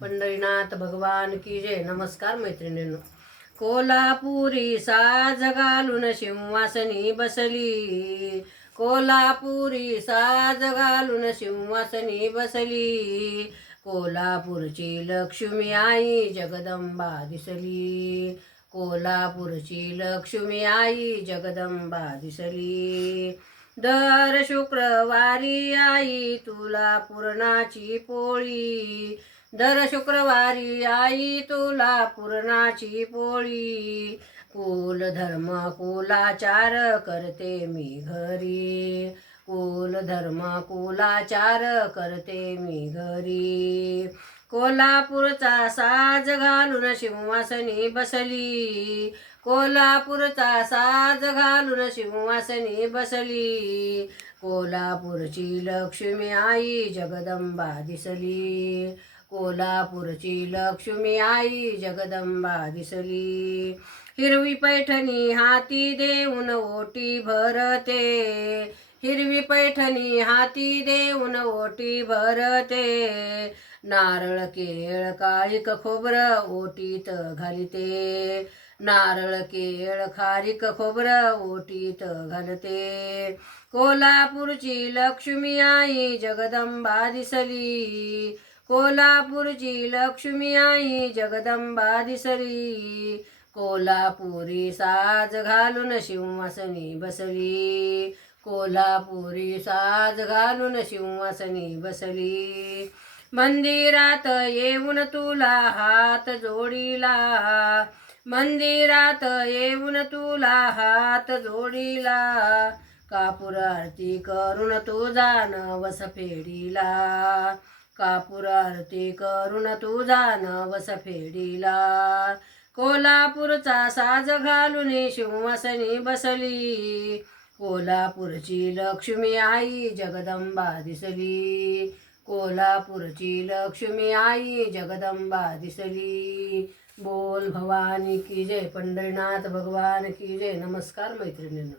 पंढरीनाथ भगवान की जय. नमस्कार मैत्रिणींनो. कोल्हापुरी साज घालून सिंहासनी बसली, कोल्हापुरी साज घालून सिंहासनी बसली, कोल्हापूरची लक्ष्मी आई जगदंबा दिसली, कोल्हापूरची लक्ष्मी आई जगदंबा दिसली. दर शुक्रवारी आई तुला पुरणाची पोळी, दर शुक्रवारी आई तुला पुरणाची पोळी, कुल धर्म कुलाचार करते मी घरी, कुल धर्म कुलाचार करते मी घरी. कोल्हापूरचा साज घालून सिंहासनी बसली, कोल्हापूरचा साज घालून सिंहासनी बसली, कोल्हापूरची लक्ष्मी आई जगदंबा दिसली, कोल्हापूरची लक्ष्मी आई जगदंबा दिसली. हिरवी पैठणी हाती देऊन ओटी भरते, हिरवी पैठणी हाती देऊन ओटी भरते, नारळ केळ काळीक खोबरं ओटीत घालते, नारळ केळ खारीक खोबरं ओटीत घालते. कोल्हापूरची लक्ष्मी आई जगदंबा दिसली, कोल्हापूरची लक्ष्मी आई जगदंबा दिसली, कोल्हापुरी साज घालून सिंहासनी बसली, कोल्हापुरी साज घालून सिंहासनी बसली. मंदिरात येऊन तुला हात जोडीला, मंदिरात येऊन तुला हात जोडीला, कापूर आरती करून तुझा नवस फेडीला, कापूर आरती करून तुझा नवस फेडीला. कोल्हापूरचा साज घालून सिंहासनी बसली, कोल्हापूरची लक्ष्मी आई जगदंबा दिसली, कोल्हापूरची लक्ष्मी आई जगदंबा दिसली. बोल भवानी की जय. पंढरीनाथ भगवान की जय. नमस्कार मैत्रिणींनो.